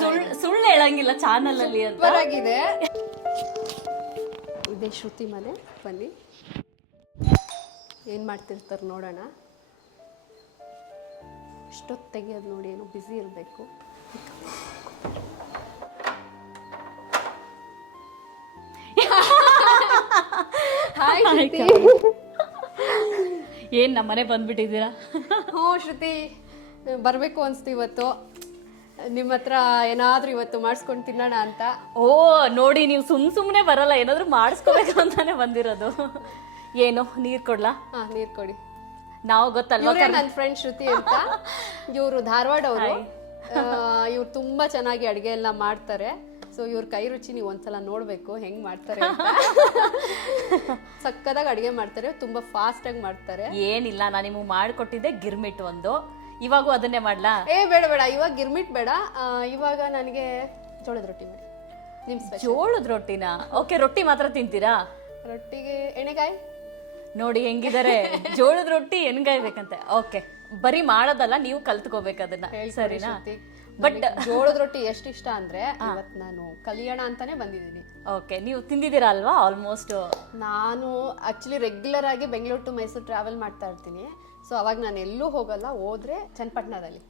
ಸುಳ್ಳು ಸುಳ್ಳು ಹೇಳಂಗಿಲ್ಲ ಚಾನಲ್ ಅಲ್ಲಿ ಅಂತ. ಆಗಿದೆ. ಇದೆ ಶ್ರುತಿ ಮನೆ ಬನ್ನಿ. ಏನು ಮಾಡ್ತಿರ್ತಾರೆ ನೋಡೋಣ. ಇಷ್ಟೊತ್ತು ತೆಗಿಯೋದು ನೋಡಿ ಏನು ಬ್ಯುಸಿ ಇರಬೇಕು. ಹಾಯ್ ಏನ್ ನಮ್ಮನೆ ಬಂದ್ಬಿಟ್ಟಿದ್ದೀರಾ? ಹ್ಞೂ ಶ್ರುತಿ. ಬರಬೇಕು ಅನ್ಸ್ತು ಇವತ್ತು. ನಿಮ್ಮ ಹತ್ರ ಏನಾದ್ರೂ ಇವತ್ತು ಮಾಡಿಸ್ಕೊಂಡು ತಿನ್ನೋಣ ಅಂತ? ಓ ನೋಡಿ ನೀವು ಸುಮ್ ಸುಮ್ನೆ ಬರಲ್ಲ. ಏನಾದ್ರು ಮಾಡಿಸ್ಕೋಬೇಕು ಅಂತಾನೆ ಬಂದಿರೋದು. ಏನು ನೀರ್ ಕೊಡ್ಲಾ? ಹಾ ನೀರ್ ಕೊಡಿ. ನಾವು ಗೊತ್ತಲ್ವಾ ಇವರೇ ನನ್ನ ಫ್ರೆಂಡ್ ಶ್ರುತಿ ಅಂತ. ಇವರು ಧಾರವಾಡ ಅವರು. ಇವ್ರು ತುಂಬಾ ಚೆನ್ನಾಗಿ ಅಡಿಗೆ ಎಲ್ಲ ಮಾಡ್ತಾರೆ. ಸೊ ಇವ್ರ ಕೈ ರುಚಿ ನೀವು ಒಂದ್ಸಲ ನೋಡ್ಬೇಕು ಹೆಂಗ್ ಮಾಡ್ತಾರೆ ಅಂತ. ಸಕ್ಕತ್ತಾಗಿ ಅಡುಗೆ ಮಾಡ್ತಾರೆ. ತುಂಬಾ ಫಾಸ್ಟ್ ಆಗಿ ಮಾಡ್ತಾರೆ. ಏನಿಲ್ಲ ನಾನು ನಿಮಗೆ ಮಾಡಿಕೊಟ್ಟಿದ್ದೆ ಗಿರ್ಮಿಟ್ ಒಂದು. ಇವಾಗೂ ಅದನ್ನೇ ಮಾಡ್ಲಾ? ಏ ಬೇಡ ಬೇಡ. ಇವಾಗ ಗಿರ್ಮಿಟ್ ಬೇಡ. ಆ, ಇವಾಗ ನನಗೆ ಜೋಳದ ರೊಟ್ಟಿ ಮಾಡಿ. ನಿಮ್ ಸ್ಪೆಷಲ್ ಜೋಳದ ರೊಟ್ಟಿನ? ಓಕೆ ರೊಟ್ಟಿ ಮಾತ್ರ ತಿಂತೀರಾ? ರೊಟ್ಟಿಗೆ ಎಣ್ಣೆಗಾಯಿ? ನೋಡಿ ಹೆಂಗಿದ್ದಾರೆ ಜೋಳದ ರೊಟ್ಟಿ ಬೇಕಂತೆ. ಓಕೆ ಬರೀ ಮಾಡೋದಲ್ಲ ನೀವು ಕಲ್ತ್ಕೋಬೇಕು ಅದನ್ನ. ಸರಿನಾ? ಬಟ್ ಜೋಳದ ರೊಟ್ಟಿ ಎಷ್ಟು ಇಷ್ಟ ಅಂದ್ರೆ ಇವತ್ ನಾನು ಕಲಿಯೋಣ ಅಂತಾನೆ ಬಂದಿದ್ದೀನಿ. ಓಕೆ ನೀವು ತಿಂದಿದ್ದೀರಾ ಅಲ್ವಾ? ಆಲ್ಮೋಸ್ಟ್ ನಾನು ಆಕ್ಚುಲಿ ರೆಗ್ಯುಲರ್ ಆಗಿ ಬೆಂಗಳೂರು ಟು ಮೈಸೂರು ಟ್ರಾವೆಲ್ ಮಾಡ್ತಾ ಇರ್ತೀನಿ. ಸೊ ಅವಾಗ ನಾನು ಎಲ್ಲೂ ಹೋಗಲ್ಲ ಹೋದ್ರೆ ಚನ್ನಪಟ್ಟಣದಲ್ಲಿ.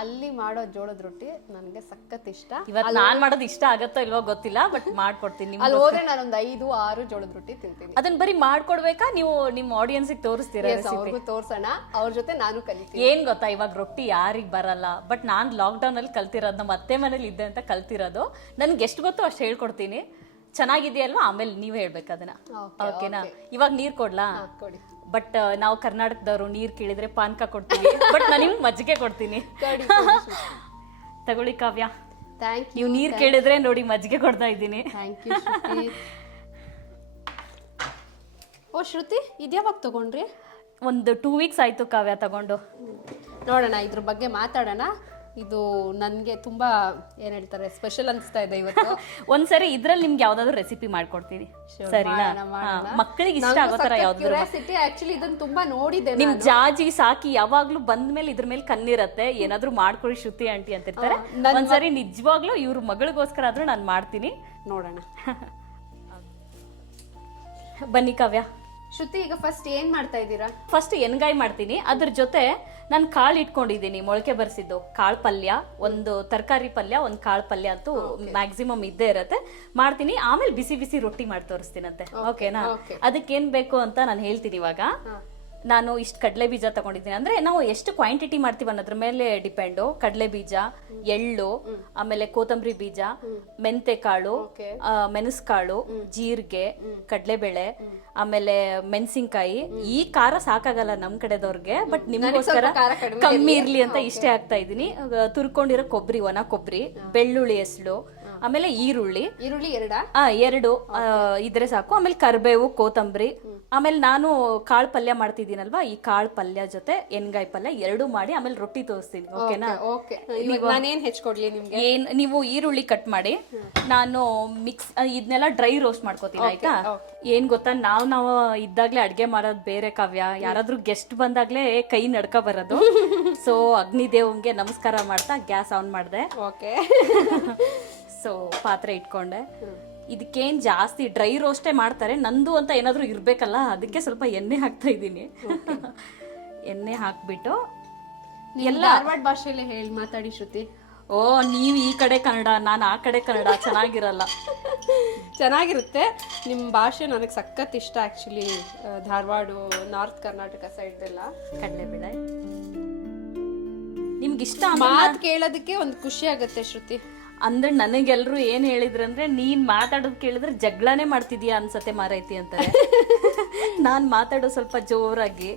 ಅಲ್ಲಿ ಮಾಡೋ ಜೋಳದ ರೊಟ್ಟಿ ನನಗೆ ಸಖತ್ ಇಷ್ಟ. ಇವತ್ತು ನಾನ್ ಮಾಡೋದು ಇಷ್ಟ ಆಗತ್ತೋ ಇಲ್ವೋ ಗೊತ್ತಿಲ್ಲ ಬಟ್ ಮಾಡ್ಕೊಡ್ತೀನಿ ಅಲ್ಲಿ ಹೋದ್ರೆ ಒಂದು ಐದು ಆರು ಜೋಳದ ರೊಟ್ಟಿ ತಿಂತೀನಿ. ಅದನ್ನ ಬರೀ ಮಾಡ್ಕೊಡ್ಬೇಕಾ? ನೀವು ನಿಮ್ಮ ಆಡಿಯನ್ಸಿಗೆ ತೋರಿಸ್ತೀರಾ ಅವ್ರಿಗೂ ತೋರ್ಸೋಣ. ಅವ್ರ ಜೊತೆ ನಾನು ಕಲಿತೀನಿ. ಏನ್ ಗೊತ್ತಾ ಇವಾಗ ರೊಟ್ಟಿ ಯಾರಿಗ್ ಬರಲ್ಲ ಬಟ್ ನಾನ್ ಲಾಕ್ಡೌನ್ ಅಲ್ಲಿ ಕಲ್ತಿರೋದು ನಮ್ಮ ಅತ್ತೆ ಮನೇಲಿ ಇದ್ದೆ ಅಂತ ಕಲ್ತಿರೋದು. ನನ್ಗೆ ಎಷ್ಟು ಗೊತ್ತೋ ಅಷ್ಟು ಹೇಳ್ಕೊಡ್ತೀನಿ. ಚೆನ್ನಾಗಿದೆಯಲ್ವಾ ಆಮೇಲೆ ನೀವ್ ಹೇಳ್ಬೇಕು ಅದನ್ನ. ಓಕೆನಾ ಇವಾಗ ನೀರ್ ಕೊಡ್ಲಾ? ಕೊಡಿ. ಬಟ್ ನಾವು ಕರ್ನಾಟಕದವರು ನೀರ್ ಕೇಳಿದ್ರೆ ಪಾನಕ ಕೊಡ್ತೀವಿ. ಬಟ್ ನಾನು ನಿಮ್ಗೆ ಮಜ್ಜಿಗೆ ಕೊಡ್ತೀನಿ. ಕೊಡಿ ತಗೊಳ್ಳಿ ಕಾವ್ಯ. ಥ್ಯಾಂಕ್ ಯು ನೀವು ನೀರ್ ಕೇಳಿದ್ರೆ ನೋಡಿ ಮಜ್ಜಿಗೆ ಕೊಡ್ತಾ ಇದ್ದೀನಿ. ಥ್ಯಾಂಕ್ ಯು ಶ್ರುತಿ. ಓ ಶ್ರುತಿ ಇದ್ಯಾವಾಗ ತಗೊಂಡ್ರಿ? ಒಂದು ಟೂ ವೀಕ್ಸ್ ಆಯ್ತು ಕಾವ್ಯ ತಗೊಂಡು. ನೋಡೋಣ ಇದ್ರ ಬಗ್ಗೆ ಮಾತಾಡೋಣ. ಇದು ನನಗೆ ತುಂಬಾ ಏನ್ ಹೇಳ್ತಾರೆ ಸ್ಪೆಷಲ್ ಅನಿಸ್ತಾ ಇದೆ ಇವತ್ತು. ಒಂದ್ಸರಿ ಇದ್ರಲ್ಲಿ ನಿಮ್ಗೆ ಯಾವ್ದಾದ್ರು ರೆಸಿಪಿ ಮಾಡ್ಕೊಡ್ತೀನಿ. ಸರಿನಾ? ಹಾ, ಮಕ್ಕಳಿಗೆ ಇಷ್ಟ ಆಗೋ ತರ ಯಾವ್ದಾದ್ರು ರೆಸಿಪಿ ಆಕ್ಚುಲಿ ಇದನ್ನ ತುಂಬಾ ನೋಡಿದೆ ನಿಮ್ ಜಾಜಿ ಸಾಕಿ ಯಾವಾಗ್ಲೂ ಬಂದ ಮೇಲೆ ಇದ್ರ ಮೇಲೆ ಕಣ್ಣಿರತ್ತೆ ಏನಾದ್ರೂ ಮಾಡ್ಕೊಳ್ಳಿ ಶ್ರುತಿ ಆಂಟಿ ಅಂತ ಇರ್ತಾರೆ ಒಂದ್ಸರಿ ನಿಜವಾಗ್ಲೂ ಇವ್ರ ಮಗಳಿಗೋಸ್ಕರ ಆದ್ರೂ ನಾನು ಮಾಡ್ತೀನಿ. ನೋಡೋಣ. ಬನ್ನಿ ಕಾವ್ಯ. ಶ್ರುತಿ ಈಗ ಫಸ್ಟ್ ಏನ್ ಮಾಡ್ತಾ ಇದ್ದೀರಾ? ಫಸ್ಟ್ ಎಣ್ಗಾಯಿ ಮಾಡ್ತೀನಿ. ಅದ್ರ ಜೊತೆ ನಾನು ಕಾಳು ಇಟ್ಕೊಂಡಿದ್ದೀನಿ ಮೊಳಕೆ ಬರ್ಸಿದ್ದು. ಕಾಳು ಪಲ್ಯ ಒಂದು ತರಕಾರಿ ಪಲ್ಯ ಒಂದು ಕಾಳು ಪಲ್ಯ ಅಂತೂ ಮ್ಯಾಕ್ಸಿಮಮ್ ಇದ್ದೇ ಇರತ್ತೆ. ಮಾಡ್ತೀನಿ. ಆಮೇಲೆ ಬಿಸಿ ಬಿಸಿ ರೊಟ್ಟಿ ಮಾಡಿ ತೋರಿಸ್ತೀನಂತೆ. ಓಕೆನಾ. ಅದಕ್ಕೆ ಏನ್ ಬೇಕು ಅಂತ ನಾನು ಹೇಳ್ತೀನಿ ಇವಾಗ. ನಾನು ಇಷ್ಟು ಕಡಲೆ ಬೀಜ ತಗೊಂಡಿದ್ದೀನಿ. ಅಂದ್ರೆ ನಾವು ಎಷ್ಟು ಕ್ವಾಂಟಿಟಿ ಮಾಡ್ತೀವಿ ಅನ್ನೋದ್ರ ಮೇಲೆ ಡಿಪೆಂಡು ಕಡಲೆ ಬೀಜ ಎಳ್ಳು ಆಮೇಲೆ ಕೋತಂಬರಿ ಬೀಜ ಮೆಂತೆ ಕಾಳು ಮೆಣಸ್ಕಾಳು ಜೀರಿಗೆ ಕಡಲೆಬೇಳೆ ಆಮೇಲೆ ಮೆಣಸಿನ್ಕಾಯಿ. ಈ ಖಾರ ಸಾಕಾಗಲ್ಲ ನಮ್ ಕಡೆದವ್ರಿಗೆ ಬಟ್ ನಿಮ್ಗೋಸ್ಕರ ಕಮ್ಮಿ ಇರ್ಲಿ. ಅಂತ ಇಷ್ಟೇ ಆಗ್ತಾ ಇದೀನಿ ತುರ್ಕೊಂಡಿರೋ ಕೊಬ್ಬರಿ ಒಣ ಕೊಬ್ಬರಿ ಬೆಳ್ಳುಳ್ಳಿ ಎಸ್ಳು ಆಮೇಲೆ ಈರುಳ್ಳಿ. ಈರುಳ್ಳಿ ಎರಡ? ಆ ಎರಡು. ಆ, ಇದ್ರೆ ಸಾಕು. ಆಮೇಲೆ ಕರ್ಬೇವು ಕೋತಂಬರಿ ಆಮೇಲೆ ನಾನು ಕಾಳು ಪಲ್ಯ ಮಾಡ್ತಿದ್ದೀನಲ್ವಾ? ಈ ಕಾಳು ಪಲ್ಯ ಜೊತೆ ಎಣ್ಗಾಯಿ ಪಲ್ಯ ಎರಡು ಮಾಡಿ ಆಮೇಲೆ ರೊಟ್ಟಿ ತೋರಿಸ್ತೀನಿ. ಓಕೆನಾ? ಓಕೆ. ಇವಾಗ ನಾನೇನ್ ಹೆಚ್ಚಿಕೊಡ್ಲಿ ನಿಮ್ಗೆ? ಏನ್ ನೀವು ಈರುಳ್ಳಿ ಕಟ್ ಮಾಡಿ ನಾನು ಮಿಕ್ಸ್ ಇದನ್ನೆಲ್ಲ ಡ್ರೈ ರೋಸ್ಟ್ ಮಾಡ್ಕೋತೀನಿ ಆಯ್ತಾ? ಏನ್ ಗೊತ್ತಾ? ನಾವ್ ನಾವು ಇದ್ದಾಗ್ಲೇ ಅಡ್ಗೆ ಮಾಡೋದ್ ಬೇರೆ ಕಾವ್ಯ. ಯಾರಾದ್ರೂ ಗೆಸ್ಟ್ ಬಂದಾಗ್ಲೇ ಕೈ ನಡ್ಕ ಬರೋದು. ಸೊ ಅಗ್ನಿದೇವಂಗೆ ನಮಸ್ಕಾರ ಮಾಡ್ತಾ ಗ್ಯಾಸ್ ಆನ್ ಮಾಡ್ದೆ. ಓಕೆ. ಸೊ ಪಾತ್ರೆ ಇಟ್ಕೊಂಡೆ. ಇದಕ್ಕೇನ್ ಜಾಸ್ತಿ ಡ್ರೈ ರೋಸ್ಟೇ ಮಾಡ್ತಾರೆ. ನಂದು ಅಂತ ಏನಾದ್ರೂ ಇರ್ಬೇಕಲ್ಲ ಅದಕ್ಕೆ ಸ್ವಲ್ಪ ಎಣ್ಣೆ ಹಾಕ್ತಾ ಇದ್ದೀನಿ. ಎಣ್ಣೆ ಹಾಕ್ಬಿಟ್ಟು ಎಲ್ಲ ಧಾರವಾಡ ಭಾಷೆಯಲ್ಲೇ ಹೇಳಿ ಮಾತಾಡಿ ಶ್ರುತಿ. ಓ ನೀವು ಈ ಕಡೆ ಕನ್ನಡ ನಾನು ಆ ಕಡೆ ಕನ್ನಡ ಚೆನ್ನಾಗಿರಲ್ಲ. ಚೆನ್ನಾಗಿರುತ್ತೆ. ನಿಮ್ಮ ಭಾಷೆ ನನಗೆ ಸಖತ್ ಇಷ್ಟ actually Dharwad north Karnataka side ಎಲ್ಲ. ಕಡಲೆಬೇಳೆ. ನಿಮ್ಗೆ ಇಷ್ಟ ಮಾತು ಕೇಳೋದಕ್ಕೆ ಒಂದು ಖುಷಿ ಆಗುತ್ತೆ ಶ್ರುತಿ. ಅಂದ್ರೆ ನನಗೆಲ್ರು ಏನ್ ಹೇಳಿದ್ರಂದ್ರೆ ನೀನ್ ಮಾತಾಡೋದ್ ಕೇಳಿದ್ರೆ ಜಗಳನೇ ಮಾಡ್ತಿದ್ಯಾ ಅನ್ಸತ್ತೆ ಮಾರೈತಿ ಅಂತ ನಾನ್ ಮಾತಾಡೋ ಸ್ವಲ್ಪ ಜೋರಾಗಿ.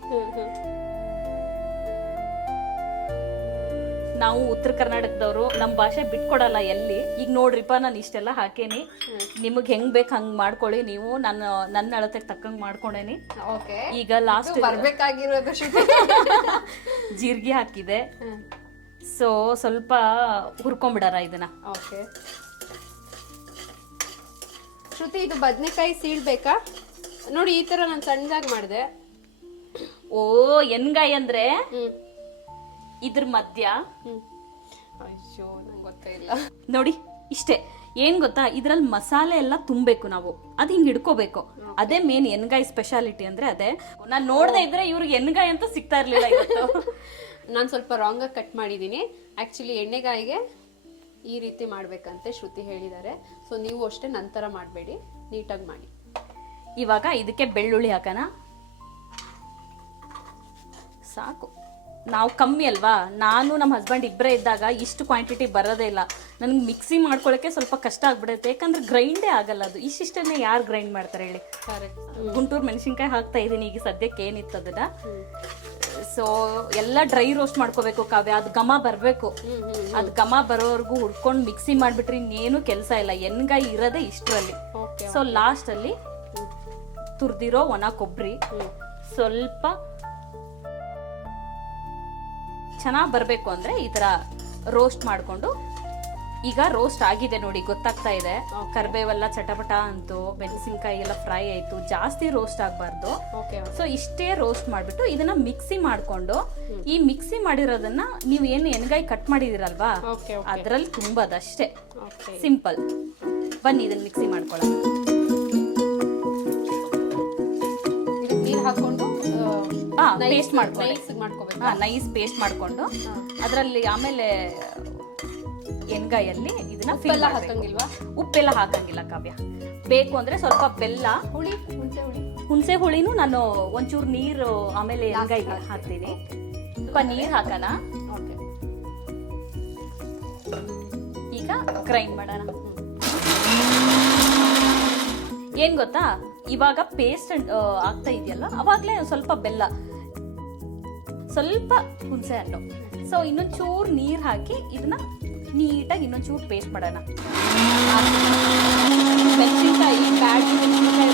ನಾವು ಉತ್ತರ ಕರ್ನಾಟಕದವರು ನಮ್ಮ ಭಾಷೆ ಬಿಟ್ಕೊಡಲ್ಲ ಎಲ್ಲಿ. ಈಗ ನೋಡ್ರಿಪ್ಪ ನಾನು ಇಷ್ಟೆಲ್ಲ ಹಾಕೇನಿ. ನಿಮಗೆ ಹೆಂಗ್ ಬೇಕು ಹಂಗ್ ಮಾಡ್ಕೊಳ್ಳಿ ನೀವು. ನಾನು ನನ್ನ ಅಳತೆಗೆ ತಕ್ಕಂಗ್ ಮಾಡ್ಕೊಂಡೇನಿ ಈಗ ಲಾಸ್ಟ್ ಬರ್ಬೇಕಾಗಿರೋದು. ಜೀರಿಗೆ ಹಾಕಿದೆ. ಸೊ ಸ್ವಲ್ಪ ಹುರ್ಕೊಂಬಿಡಾರ ಇದನ್ನ. ಓಕೆ. ಶ್ರುತಿ ಇದು ಬದನೆಕಾಯಿ ಸೀಳ್ಬೇಕಾ ನೋಡಿ ಈ ತರ ನಾನು ಸಣ್ಣದಾಗಿ ಮಾಡಿದೆ. ಓ ಎನ್ಗಾಯಿ ಅಂದ್ರೆ ಇದ್ರ ಮಧ್ಯ? ಹ್ಮ್. ಅಯ್ಯೋ ನಂಗೆ ಗೊತ್ತೇ ಇಲ್ಲ. ನೋಡಿ ಇಷ್ಟೇ. ಏನ್ ಗೊತ್ತಾ? ಇದ್ರಲ್ಲಿ ಮಸಾಲೆ ಎಲ್ಲ ತುಂಬಬೇಕು ನಾವು. ಅದ್ ಹಿಂಗ್ ಹಿಡ್ಕೋಬೇಕು. ಅದೇ ಮೇನ್ ಎನ್ಗಾಯಿ ಸ್ಪೆಷಾಲಿಟಿ ಅಂದ್ರೆ ಅದೇ. ನಾನ್ ನೋಡ್ದೆ ಇದ್ರೆ ಇವ್ರಿಗೆ ಎನ್ಗಾಯಿ ಅಂತ ಸಿಗ್ತಾ ಇರ್ಲಿಲ್ಲ ಇವತ್ತು. ನಾನು ಸ್ವಲ್ಪ ರಾಂಗಾಗಿ ಕಟ್ ಮಾಡಿದ್ದೀನಿ ಆ್ಯಕ್ಚುಲಿ ಎಣ್ಣೆಗಾಯಿಗೆ ಈ ರೀತಿ ಮಾಡಬೇಕಂತೆ ಶ್ರುತಿ ಹೇಳಿದ್ದಾರೆ ಸೊ ನೀವು ಅಷ್ಟೇ ನಂತರ ಮಾಡಬೇಡಿ. ನೀಟಾಗಿ ಮಾಡಿ. ಇವಾಗ ಇದಕ್ಕೆ ಬೆಳ್ಳುಳ್ಳಿ ಹಾಕೋಣ. ಸಾಕು. ನಾವು ಕಮ್ಮಿ ಅಲ್ವಾ? ನಾನು ನಮ್ಮ ಹಸ್ಬೆಂಡ್ ಇಬ್ಬರೇ ಇದ್ದಾಗ ಇಷ್ಟು ಕ್ವಾಂಟಿಟಿ ಬರೋದೇ ಇಲ್ಲ. ನನಗೆ ಮಿಕ್ಸಿ ಮಾಡ್ಕೊಳ್ಳೋಕ್ಕೆ ಸ್ವಲ್ಪ ಕಷ್ಟ ಆಗ್ಬಿಡುತ್ತೆ. ಯಾಕಂದ್ರೆ ಗ್ರೈಂಡೇ ಆಗಲ್ಲ ಅದು. ಇಷ್ಟಿಷ್ಟನ್ನೇ ಯಾರು ಗ್ರೈಂಡ್ ಮಾಡ್ತಾರೆ ಹೇಳಿ? ಕರೆಕ್ಟ್ ಗುಂಟೂರು ಮೆಣಸಿನ್ಕಾಯಿ ಹಾಕ್ತಾ ಇದ್ದೀನಿ ಈಗ ಸದ್ಯಕ್ಕೆ ಏನಿತ್ತು ಅದನ್ನ? ಸೊ ಎಲ್ಲ ಡ್ರೈ ರೋಸ್ಟ್ ಮಾಡ್ಕೋಬೇಕು ಕಾವ್ಯ. ಅದು ಘಮ ಬರಬೇಕು. ಅದು ಘಮ ಬರೋವರೆಗೂ ಹುಡ್ಕೊಂಡು ಮಿಕ್ಸಿ ಮಾಡ್ಬಿಟ್ರಿ ಇನ್ನೇನು ಕೆಲಸ ಇಲ್ಲ. ಎಣ್ಗಾಯಿ ಇರೋದೇ ಇಷ್ಟರಲ್ಲಿ. ಸೊ ಲಾಸ್ಟಲ್ಲಿ ತುರ್ದಿರೋ ಒಣ ಕೊಬ್ಬರಿ ಸ್ವಲ್ಪ ಚೆನ್ನಾಗಿ ಬರಬೇಕು ಅಂದ್ರೆ ಈ ತರ ರೋಸ್ಟ್ ಮಾಡಿಕೊಂಡು ಈಗ ರೋಸ್ಟ್ ಆಗಿದೆ ನೋಡಿ ಗೊತ್ತಾಗ್ತಾ ಇದೆ. ಕರ್ಬೇವೆಲ್ಲ ಚಟಪಟ ಅಂತು ಮೆಣಸಿನ್ಕಾಯಿ ಎಲ್ಲ ಫ್ರೈ ಆಯ್ತು ಜಾಸ್ತಿ ರೋಸ್ಟ್ ಆಗಬಾರ್ದು. ಓಕೆ ಸೊ ಇಷ್ಟೇ ರೋಸ್ಟ್ ಮಾಡಿಬಿಟ್ಟು ಇದನ್ನ ಮಿಕ್ಸಿ ಮಾಡ್ಕೊಂಡು ಈ ಮಿಕ್ಸಿ ಮಾಡಿರೋದನ್ನ ನೀವು ಏನು ಎಣ್ಗಾಯಿ ಕಟ್ ಮಾಡಿದಿರಲ್ವಾ? ಅದ್ರಲ್ಲಿ ತುಂಬದಷ್ಟೇ. ಸಿಂಪಲ್ ಬನ್ನಿ ಇದನ್ನ ಮಿಕ್ಸಿ ಮಾಡ್ಕೊಳ್ಳೋಣ. ನೀರು ಹಾಕೊಂಡು ಪೇಸ್ಟ್ ಮಾಡ್ಕೊಂಡು ನೈಸ್ ಪೇಸ್ಟ್ ಮಾಡ್ಕೊಂಡು ಅದರಲ್ಲಿ ಆಮೇಲೆ ಎಣ್ಗಾಯಲ್ಲಿ ಇದನ್ನ fill ಉಪ್ಪೆಲ್ಲ ಮಾಡ್ಬೇಕು. ಹಾಕಂಗಿಲ್ವಾ? ಉಪ್ಪೆಲ್ಲ ಹಾಕಂಗಿಲ್ಲ ಕಾವ್ಯ. ಬೇಕು ಅಂದ್ರೆ ಸ್ವಲ್ಪ ಬೆಲ್ಲ ಹುಳಿ ಹುಣಸೆ ಹುಳಿ. ಹುಣಸೆ ಹುಳಿನೂ ನಾನು ಒಂಚೂರು ನೀರು ಆಮೇಲೆ ಎಣ್ಗಾಯಿಗೆ ಹಾಕ್ತೀನಿ. ಸ್ವಲ್ಪ ನೀರ್ ಹಾಕೋಣ. ಓಕೆ. ಈಗ ಗ್ರೈಂಡ್ ಮಾಡೋಣ. ಏನ್ ಗೊತ್ತಾ? ಇವಾಗ ಪೇಸ್ಟ್ ಆಗ್ತಾ ಇದೆಯಲ್ಲ ಅವಾಗ್ಲೇ ಒಂದ್ ಸ್ವಲ್ಪ ಬೆಲ್ಲ ಸ್ವಲ್ಪ ಹುಣಸೆ ಹಣ್ಣು. ಸೊ ಇನ್ನೊಂದ್ ಚೂರು ನೀರ್ ಹಾಕಿ ಇದನ್ನ ನೀಟಾಗಿ ಇನ್ನೊಂದ್ ಚೂರು ಪೇಸ್ಟ್ ಮಾಡೋಣ. ಮೆಣಸಿನ್ಕಾಯಿ ಬ್ಯಾಡ್ ಮೆಣಸಿನ್ಕಾಯಿ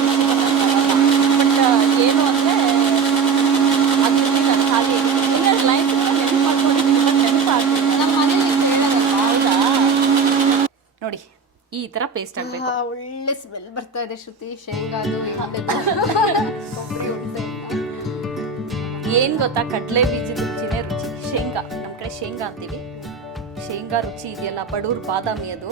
ಬಟ್ ಏನು ಅಂದ್ರೆ ಅದು ಹಾಗೆ ಲೈಫ್ ನೆನಪು ಮಾಡ್ಕೊಂಡಿದ್ದೀನಿ ನೆನಪು ಆಗ್ತಿಲ್ಲ ನಮ್ಮ ಮನೇಲಿ ಹೇಳೋದಲ್ಲ ಹೌದಾ? ನೋಡಿ ಈ ತರ ಪೇಸ್ಟ್ ಆಗ್ಬೇಕು. ಒಳ್ಳೆ ಸ್ಮೆಲ್ ಬರ್ತಾ ಇದೆ ಶ್ರುತಿ. ಏನು ಏನ್ ಗೊತ್ತಾ? ಕಡಲೆ ಬೀಜದ ರುಚಿನೇ ರುಚಿ. ಶೇಂಗಾ ನಮ್ಮ ಕಡೆ ಶೇಂಗಾ ಅಂತೀವಿ. ಶೇಂಗಾ ರುಚಿ ಇದೆಯಲ್ಲ ಬಡವ್ರ ಬಾದಾಮಿ ಅದು.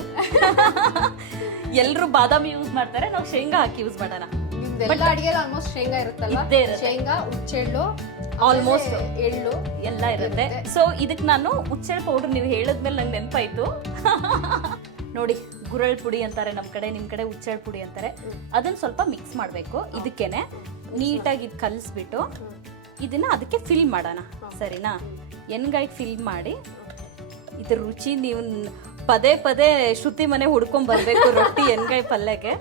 ಎಲ್ಲರೂ ಬಾದಾಮಿ ಯೂಸ್ ಮಾಡ್ತಾರೆ ನಾವು ಶೇಂಗಾ ಹಾಕಿ ಯೂಸ್ ಮಾಡೋಣ. ನಿಮ್ದೆಲ್ಲ ಅಡಿಗೆಲ್ಲ ಆಲ್ಮೋಸ್ಟ್ ಶೇಂಗಾ ಇರುತ್ತಲ್ವಾ ಇದ್ದೇ ಇರುತ್ತೆ. ಶೇಂಗಾ ಹುಚ್ಚೆಳ್ಳು ಆಲ್ಮೋಸ್ಟ್ ಆಮೇಲೆ ಎಳ್ಳು ಎಲ್ಲ ಇರುತ್ತೆ. ಸೊ ಇದಕ್ ನಾನು ಉಚ್ಚೆಳ್ ಪೌಡರ್ ನೀವು ಹೇಳಿದ್ಮೇಲೆ ನಂಗೆ ನೆನಪಾಯ್ತು. ನೋಡಿ ಗುರಳ್ ಪುಡಿ ಅಂತಾರೆ ನಮ್ ಕಡೆ ನಿಮ್ ಕಡೆ ಉಚ್ಚೆಳ್ ಪುಡಿ ಅಂತಾರೆ. ಅದನ್ನ ಸ್ವಲ್ಪ ಮಿಕ್ಸ್ ಮಾಡ್ಬೇಕು. ಇದಕ್ಕೇನೆ ನೀಟಾಗಿ ಇದು ಕಲಿಸ್ಬಿಟ್ಟು ಇದನ್ನ ಅದಕ್ಕೆ ಫಿಲ್ ಮಾಡೋಣ. ಸರಿನಾ? ಎಣ್ಗಾಯಿ ಫಿಲ್ ಮಾಡಿ ಇದ್ರ ರುಚಿ ನೀವು ಪದೇ ಪದೇ ಶ್ರುತಿ ಮನೆ ಹುಡ್ಕೊಂಡ್ ಬರ್ಬೇಕು ರೊಟ್ಟಿ ಎಣ್ಗಾಯಿ ಪಲ್ಯಕ್ಕೆ.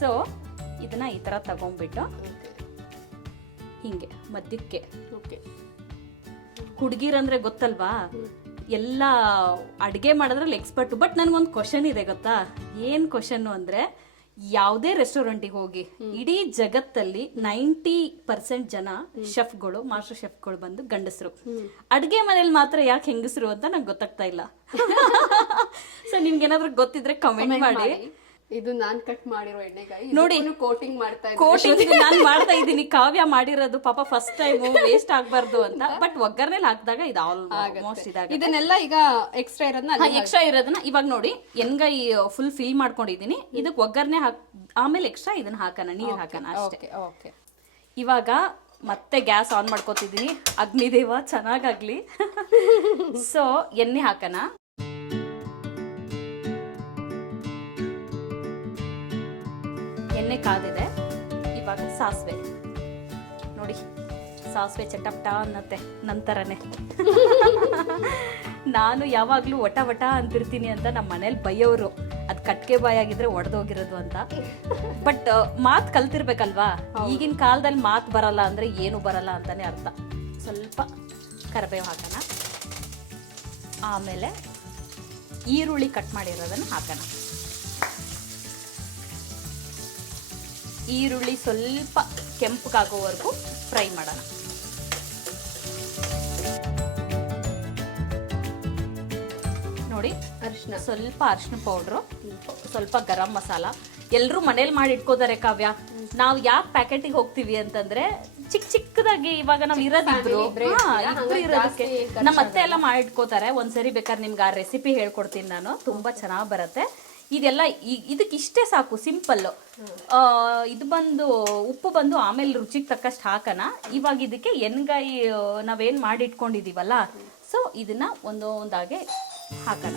ಸೊ ಇದನ್ನ ಈ ತರ ತಗೊಂಡ್ಬಿಟ್ಟು ಹಿಂಗೆ ಮಧ್ಯಕ್ಕೆ. ಓಕೆ. ಹುಡುಗಿರಂದ್ರೆ ಗೊತ್ತಲ್ವಾ? ಎಲ್ಲ ಅಡುಗೆ ಮಾಡೋದ್ರಲ್ಲಿ ಎಕ್ಸ್ಪರ್ಟ್ ಬಟ್ ನನ್ಗೊಂದು ಕ್ವಶನ್ ಇದೆ ಗೊತ್ತಾ? ಏನು ಕ್ವಶನ್ ಅಂದ್ರೆ ಯಾವುದೇ ರೆಸ್ಟೋರೆಂಟಿಗೆ ಹೋಗಿ ಇಡೀ ಜಗತ್ತಲ್ಲಿ ನೈಂಟಿ ಪರ್ಸೆಂಟ್ ಜನ ಶೆಫ್ಗಳು ಮಾಸ್ಟರ್ ಶೆಫ್ಗಳು ಬಂದು ಗಂಡಸರು. ಅಡುಗೆ ಮನೇಲಿ ಮಾತ್ರ ಯಾಕೆ ಹೆಂಗಸರು ಅಂತ ನಂಗೆ ಗೊತ್ತಾಗ್ತಾ ಇಲ್ಲ. ಸೊ ನಿಮ್ಗೆ ಏನಾದ್ರು ಗೊತ್ತಿದ್ರೆ ಕಮೆಂಟ್ ಮಾಡಿ. ಇದು ನಾನ್ ಕಟ್ ಮಾಡಿರೋ ಎಣ್ಣೆಗಾಯಿ ನೋಡಿ. ಕೋಟಿಂಗ್ ಮಾಡ್ತಾ ಕೋಟಿಂಗ್ ನಾನು ಮಾಡ್ತಾ ಇದ್ದೀನಿ. ಕಾವ್ಯ ಮಾಡಿರೋದು ಪಾಪ ಫಸ್ಟ್ ಟೈಮ್ ವೇಸ್ಟ್ ಆಗ್ಬಾರ್ದು ಅಂತ. ಬಟ್ ಒಗ್ಗರಣೆಲಿ ಹಾಕಿದಾಗ ಇದು ಆಲ್ಮೋಸ್ಟ್ ಇದಾಗ ಇದನ್ನೆಲ್ಲ ಈಗ ಎಕ್ಸ್ಟ್ರಾ ಇರೋದನ್ನ ಎಕ್ಸ್ಟ್ರಾ ಇರೋದನ್ನ ಇವಾಗ ನೋಡಿ ಎಣ್ಗಾಯಿ ಫುಲ್ ಫಿಲ್ ಮಾಡ್ಕೊಂಡಿದೀನಿ ಇದಕ್ಕೆ ಒಗ್ಗರಣೆ ಹಾಕ್ ಆಮೇಲೆ ಎಕ್ಸ್ಟ್ರಾ ಇದನ್ನ ಹಾಕೋಣ ನೀರ್ ಹಾಕೋಣ ಅಷ್ಟೇ. ಓಕೆ ಓಕೆ ಇವಾಗ ಮತ್ತೆ ಗ್ಯಾಸ್ ಆನ್ ಮಾಡ್ಕೋತಿದ್ದೀನಿ. ಅಗ್ನಿದೇವ ಚೆನ್ನಾಗಾಗ್ಲಿ. ಸೊ ಎಣ್ಣೆ ಹಾಕೋಣ. ಕಾದಿದೆ. ಇವಾಗ ಸಾಸಿವೆ. ನೋಡಿ ಸಾಸಿವೆ ಚಟಪಟ ಅನ್ನತ್ತೆ ನಂತರನೇ. ನಾನು ಯಾವಾಗಲೂ ಒಟ ವಟ ಅಂತಿರ್ತೀನಿ ಅಂತ ನಮ್ಮ ಮನೇಲಿ ಬೈಯೋರು. ಅದು ಕಟ್ಕೆ ಬಾಯಾಗಿದ್ರೆ ಒಡೆದೋಗಿರೋದು ಅಂತ. ಬಟ್ ಮಾತು ಕಲ್ತಿರ್ಬೇಕಲ್ವಾ? ಈಗಿನ ಕಾಲದಲ್ಲಿ ಮಾತು ಬರಲ್ಲ ಅಂದರೆ ಏನು ಬರಲ್ಲ ಅಂತಲೇ ಅರ್ಥ. ಸ್ವಲ್ಪ ಕರಿಬೇವು ಹಾಕೋಣ. ಆಮೇಲೆ ಈರುಳ್ಳಿ ಕಟ್ ಮಾಡಿರೋದನ್ನು ಹಾಕೋಣ. ಈರುಳ್ಳಿ ಸ್ವಲ್ಪ ಕೆಂಪಗಾಗೋವರೆಗೂ ಫ್ರೈ ಮಾಡೋಣ. ನೋಡಿ ಅರಿಶಿನ ಸ್ವಲ್ಪ ಅರಿಶಿನ ಪೌಡ್ರು ಸ್ವಲ್ಪ ಗರಂ ಮಸಾಲ. ಎಲ್ಲರೂ ಮನೇಲಿ ಮಾಡಿ ಇಟ್ಕೋತಾರೆ ಕಾವ್ಯ. ನಾವು ಯಾಕೆ ಪ್ಯಾಕೆಟಿಗೆ ಹೋಗ್ತೀವಿ ಅಂತಂದ್ರೆ ಚಿಕ್ಕ ಚಿಕ್ಕದಾಗಿ ಇವಾಗ ನಾವು ಇರೋದಿದ್ರು ಇಬ್ರು ಇರೋದಕ್ಕೆ. ನಮ್ಮ ಅತ್ತೆ ಎಲ್ಲ ಮಾಡಿಟ್ಕೋತಾರೆ. ಒಂದ್ಸರಿ ಬೇಕಾದ್ರೆ ನಿಮ್ಗೆ ಆ ರೆಸಿಪಿ ಹೇಳ್ಕೊಡ್ತೀನಿ ನಾನು. ತುಂಬಾ ಚೆನ್ನಾಗಿ ಬರುತ್ತೆ. ಇದೆಲ್ಲ ಇದಕ್ಕೆ ಇಷ್ಟೇ ಸಾಕು ಸಿಂಪಲ್ ಇದು ಬಂದು, ಉಪ್ಪು ಬಂದು ಆಮೇಲೆ ರುಚಿಗೆ ತಕ್ಕಷ್ಟು ಹಾಕೋಣ. ಇವಾಗ ಇದಕ್ಕೆ ಎಣ್ಗಾಯಿ, ನಾವೇನು ಮಾಡಿಟ್ಕೊಂಡಿದ್ದೀವಲ್ಲ ಸೊ ಇದನ್ನ ಒಂದೊಂದಾಗೆ ಹಾಕೋಣ.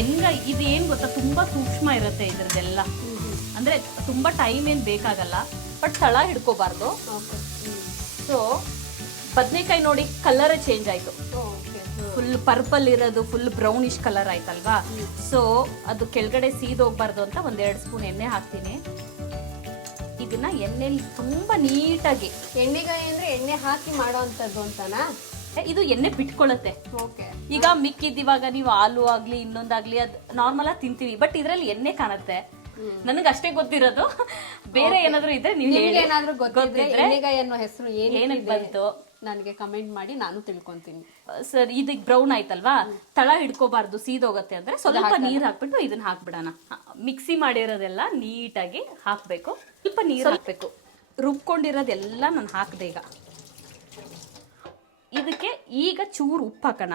ಹೆಂಗ ಇದು ಏನು ಗೊತ್ತಾ? ತುಂಬಾ ಸೂಕ್ಷ್ಮ ಇರುತ್ತೆ ಇದ್ರದ್ದೆಲ್ಲ. ಅಂದ್ರೆ ತುಂಬಾ ಟೈಮ್ ಏನು ಬೇಕಾಗಲ್ಲ. ಬಟ್ ತಳ ಹಿಡ್ಕೋಬಾರ್ದು. ಸೊ ಬದನೆಕಾಯಿ ನೋಡಿ ಕಲರ್ ಚೇಂಜ್ ಆಯ್ತು. ಫುಲ್ ಪರ್ಪಲ್ ಇರೋದು ಫುಲ್ ಬ್ರೌನಿಶ್ ಕಲರ್ ಆಯ್ತಲ್ವಾ? ಸೊ ಅದು ಕೆಳಗಡೆ ಸೀದೋಗ್ಬಾರ್ದು ಅಂತ ಒಂದೆರಡು ಸ್ಪೂನ್ ಎಣ್ಣೆ ಹಾಕ್ತೀನಿ. ಇದನ್ನ ಎಣ್ಣೆಲಿ ತುಂಬಾ ನೀಟಾಗಿ ಎಣ್ಣೆಗಾಯಿ ಅಂದ್ರೆ ಎಣ್ಣೆ ಹಾಕಿ ಮಾಡೋ ಅಂತದ್ದು ಅಂತನಾ? ಇದು ಎಣ್ಣೆ ಬಿಟ್ಕೊಳ್ಳುತ್ತೆ ಈಗ ಮಿಕ್ಕಿದ್ ಇವಾಗ ನೀವು ಹಾಲು ಆಗ್ಲಿ ಇನ್ನೊಂದಾಗ್ಲಿ ಅದ್ ನಾರ್ಮಲ್ ಆಗಿ ತಿಂತೀವಿ. ಬಟ್ ಇದ್ರಲ್ಲಿ ಎಣ್ಣೆ ಕಾಣುತ್ತೆ. ನನಗೆ ಅಷ್ಟೇ ಗೊತ್ತಿರೋದು. ಬೇರೆ ಏನಾದ್ರು ಇದ್ರೆ ನೀವು ಏನಾದ್ರೂ ಗೊತ್ತಿದ್ರೆ ಹೆಸರು ಏನಕ್ಕೆ ಬಂತು? ನನಗೆ ಕಮೆಂಟ್ ಮಾಡಿ ನಾನು ತಿಳ್ಕೊಂತೀನಿ. ಸರ್ ಇದಕ್ಕೆ ಬ್ರೌನ್ ಆಯ್ತಲ್ವಾ? ತಳ ಹಿಡ್ಕೋಬಾರ್ದು ಸೀದೋಗತ್ತೆ ಅಂದ್ರೆ ಸ್ವಲ್ಪ ನೀರ್ ಹಾಕ್ಬಿಟ್ಟು ಇದನ್ನ ಹಾಕ್ಬಿಡೋಣ. ಮಿಕ್ಸಿ ಮಾಡಿರೋದೆಲ್ಲ ನೀಟಾಗಿ ಹಾಕ್ಬೇಕು. ಸ್ವಲ್ಪ ನೀರ್ ಹಾಕ್ಬೇಕು. ರುಬ್ಕೊಂಡಿರೋದೆಲ್ಲ ನಾನು ಹಾಕ್ದೆ ಈಗ. ಇದಕ್ಕೆ ಈಗ ಚೂರು ಉಪ್ಪು ಹಾಕೋಣ.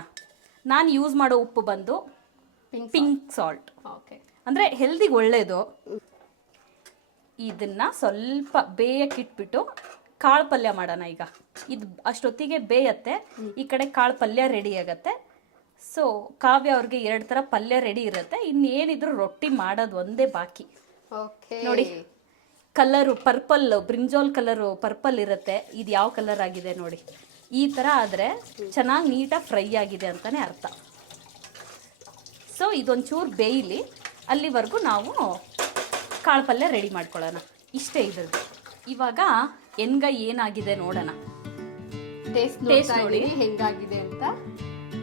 ನಾನು ಯೂಸ್ ಮಾಡೋ ಉಪ್ಪು ಬಂದು ಪಿಂಕ್ ಸಾಲ್ಟ್ ಓಕೆ ಅಂದ್ರೆ ಹೆಲ್ದಿಗೆ ಒಳ್ಳೇದು. ಇದನ್ನ ಸ್ವಲ್ಪ ಬೇಯಕ್ಕಿಟ್ಬಿಟ್ಟು ಕಾಳು ಪಲ್ಯ ಮಾಡೋಣ ಈಗ. ಇದು ಅಷ್ಟೊತ್ತಿಗೆ ಬೇಯತ್ತೆ. ಈ ಕಡೆ ಕಾಳು ಪಲ್ಯ ರೆಡಿ ಆಗತ್ತೆ. ಸೊ ಕಾವ್ಯ ಅವ್ರಿಗೆ ಎರಡು ಥರ ಪಲ್ಯ ರೆಡಿ ಇರುತ್ತೆ. ಇನ್ನೇನಿದ್ರು ರೊಟ್ಟಿ ಮಾಡೋದು ಒಂದೇ ಬಾಕಿ. ಓಕೆ ನೋಡಿ colour purple brinjal colour purple ಇರುತ್ತೆ. ಇದು ಯಾವ ಕಲರ್ ಆಗಿದೆ ನೋಡಿ. ಈ ಥರ ಆದರೆ ಚೆನ್ನಾಗಿ ನೀಟಾಗಿ ಫ್ರೈ ಆಗಿದೆ ಅಂತಲೇ ಅರ್ಥ. ಸೊ ಇದೊಂಚೂರು ಬೇಯಲಿ. ಅಲ್ಲಿವರೆಗೂ ನಾವು ಕಾಳು ಪಲ್ಯ ರೆಡಿ ಮಾಡ್ಕೊಳ್ಳೋಣ. ಇಷ್ಟೇ ಇದ್ರದ್ದು. ಇವಾಗ ಹೆಂಗ ಏನಾಗಿದೆ ನೋಡೋಣ. ಟೇಸ್ಟ್ ನೋಡಿ. ಹೆಂಗಾಗಿದೆ ಅಂತ.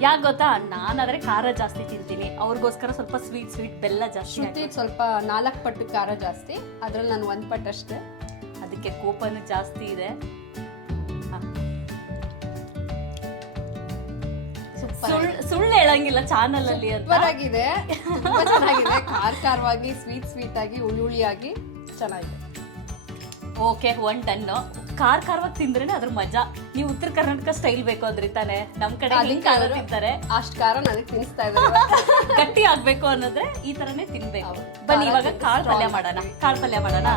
ಯಾಕೆ ಗೊತ್ತಾ? ನಾನಾದ್ರೆ ಖಾರ ಜಾಸ್ತಿ ತಿಂತೀನಿ. ಅವ್ರಿಗೋಸ್ಕರ ಸ್ವಲ್ಪ ಸ್ವೀಟ್ ಸ್ವೀಟ್ ಬೆಲ್ಲ ಜಾಸ್ತಿ ಸ್ವಲ್ಪ ನಾಲ್ಕು ಪಟ್ಟು ಖಾರ ಜಾಸ್ತಿ. ಅದ್ರಲ್ಲಿ ನಾನು ಒಂದ್ ಪಟ್ಟು ಅಷ್ಟೇ. ಅದಕ್ಕೆ ಕೋಪನು ಜಾಸ್ತಿ ಇದೆ. ಸುಳ್ಳು ಸುಳ್ಳು ಹೇಳಂಗಿಲ್ಲ ಚಾನಲ್ ಅಲ್ಲಿ ಅಂತ. ಸೂಪರ್ ಆಗಿದೆ ತುಂಬಾ ಚೆನ್ನಾಗಿದೆ. ಖಾರ ಖಾರವಾಗಿ ಸ್ವೀಟ್ ಸ್ವೀಟ್ ಆಗಿ ಹುಳಿ ಹುಳಿಯಾಗಿ ಚೆನ್ನಾಗಿದೆ. ಓಕೆ ಒನ್ ಟನ್ ಖಾರ ಖಾರವಾಗಿ ತಿಂದ್ರೇನೆ ಅದ್ರ ಮಜಾ. ನೀವು ಉತ್ತರ ಕರ್ನಾಟಕ ಸ್ಟೈಲ್ ಬೇಕು ಅದ್ರಿ ತಾನೆ. ನಮ್ ಕಡೆ ಹಿಂಗ್ ಖಾರ ತಿಂತಾರೆ. ಅಷ್ಟ್ ಖಾರ ನನಗೆ ತಿನ್ಸ್ತಾ ಇದ್ದಾರೆ ಗಟ್ಟಿ ಆಗ್ಬೇಕು ಅನ್ನೋದ್ರೆ ಈ ತರನೇ ತಿನ್ಬೇಕು. ಬನ್ನಿ ಇವಾಗ ಕಾಳು ಪಲ್ಯ ಮಾಡೋಣ. ಕಾಳು ಪಲ್ಯ ಮಾಡೋಣ.